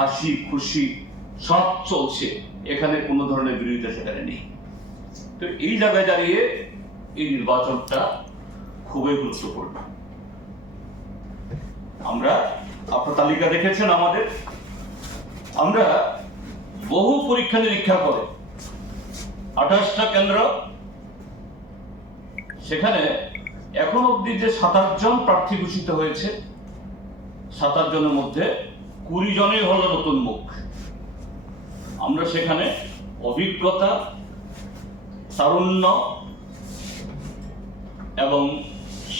হাসি খুশি সব চলছে, এখানে কোনো ধরনের বিরোধিতা সেখানে নেই। তো এই জায়গায় দাঁড়িয়ে এই নির্বাচনটা খুবই গুরুত্বপূর্ণ। আমরা আপনার তালিকা দেখেছেন আমাদের, আমরা বহু পরীক্ষা নিরীক্ষা করে 28টা কেন্দ্র, সেখানে এখন অবধি যে 27 জন প্রার্থী ঘোষিত হয়েছে, 27 জনের মধ্যে 20 জনই হলো নতুন মুখ। আমরা সেখানে অভিজ্ঞতা, তারুণ্য এবং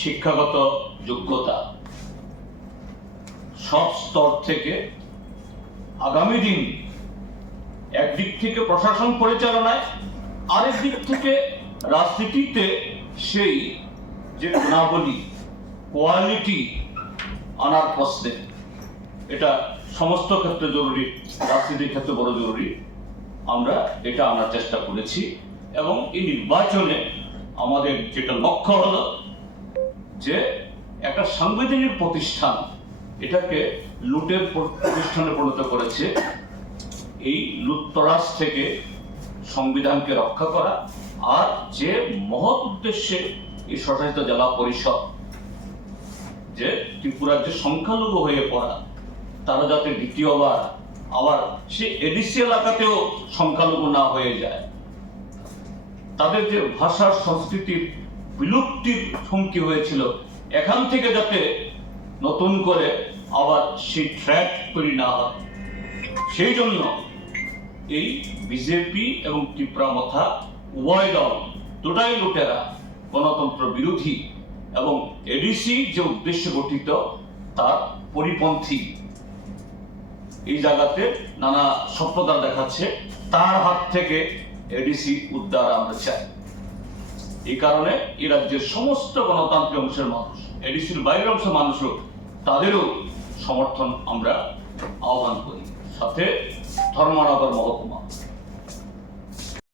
শিক্ষাগত যোগ্যতা সব স্তর থেকে আগামী দিন একদিক থেকে প্রশাসন পরিচালনায়, আরেক দিক থেকে রাজনীতিতে সেই যে গুণাবলী, কোয়ালিটি আনার প্রশ্নে, এটা সমস্ত ক্ষেত্রে জরুরি, রাজনীতির ক্ষেত্রে বড় জরুরি। আমরা এটা আনার চেষ্টা করেছি এবং এই নির্বাচনে আমাদের যেটা লক্ষ্য হলো যে একটা সাংবিধানিক প্রতিষ্ঠান এটাকে লুটের প্রতিষ্ঠানে পরিণত করেছে। এই লুটতরাজ থেকে সংবিধানকে রক্ষা করা, আর যে মহৎ উদ্দেশ্যে এই স্বশাসিত জেলা পরিষদ, যে ত্রিপুরার যে সংখ্যালঘু হয়ে পড়া, তারা যাতে দ্বিতীয়বার আবার সে এডিসি এলাকাতেও সংখ্যালঘু না হয়ে যায়, তাদের যে ভাষার সংস্কৃতির বিলুপ্তির হুমকি হয়েছিল, এখান থেকে যাতে নতুন করে আবার সেই ট্র্যাক তৈরি না হয়, সেই জন্য এই বিজেপি এবং ত্রিপুরা মথা উভয় দল দুটাই লুটেরা, গণতন্ত্র বিরোধী এবং এডিসি যে উদ্দেশ্য গঠিত তার পরিপন্থী। এই জায়গাতে নানা সভ্যতা দেখাচ্ছে, তার হাত থেকে এডিসি উদ্ধার আমরা চাই। এই কারণে এই রাজ্যের সমস্ত গণতান্ত্রিক অংশের মানুষ, এডিসির বাইরের অংশের মানুষও, তাদেরও সমর্থন আমরা আহ্বান করি, সাথে ধর্মনগর মহকুমা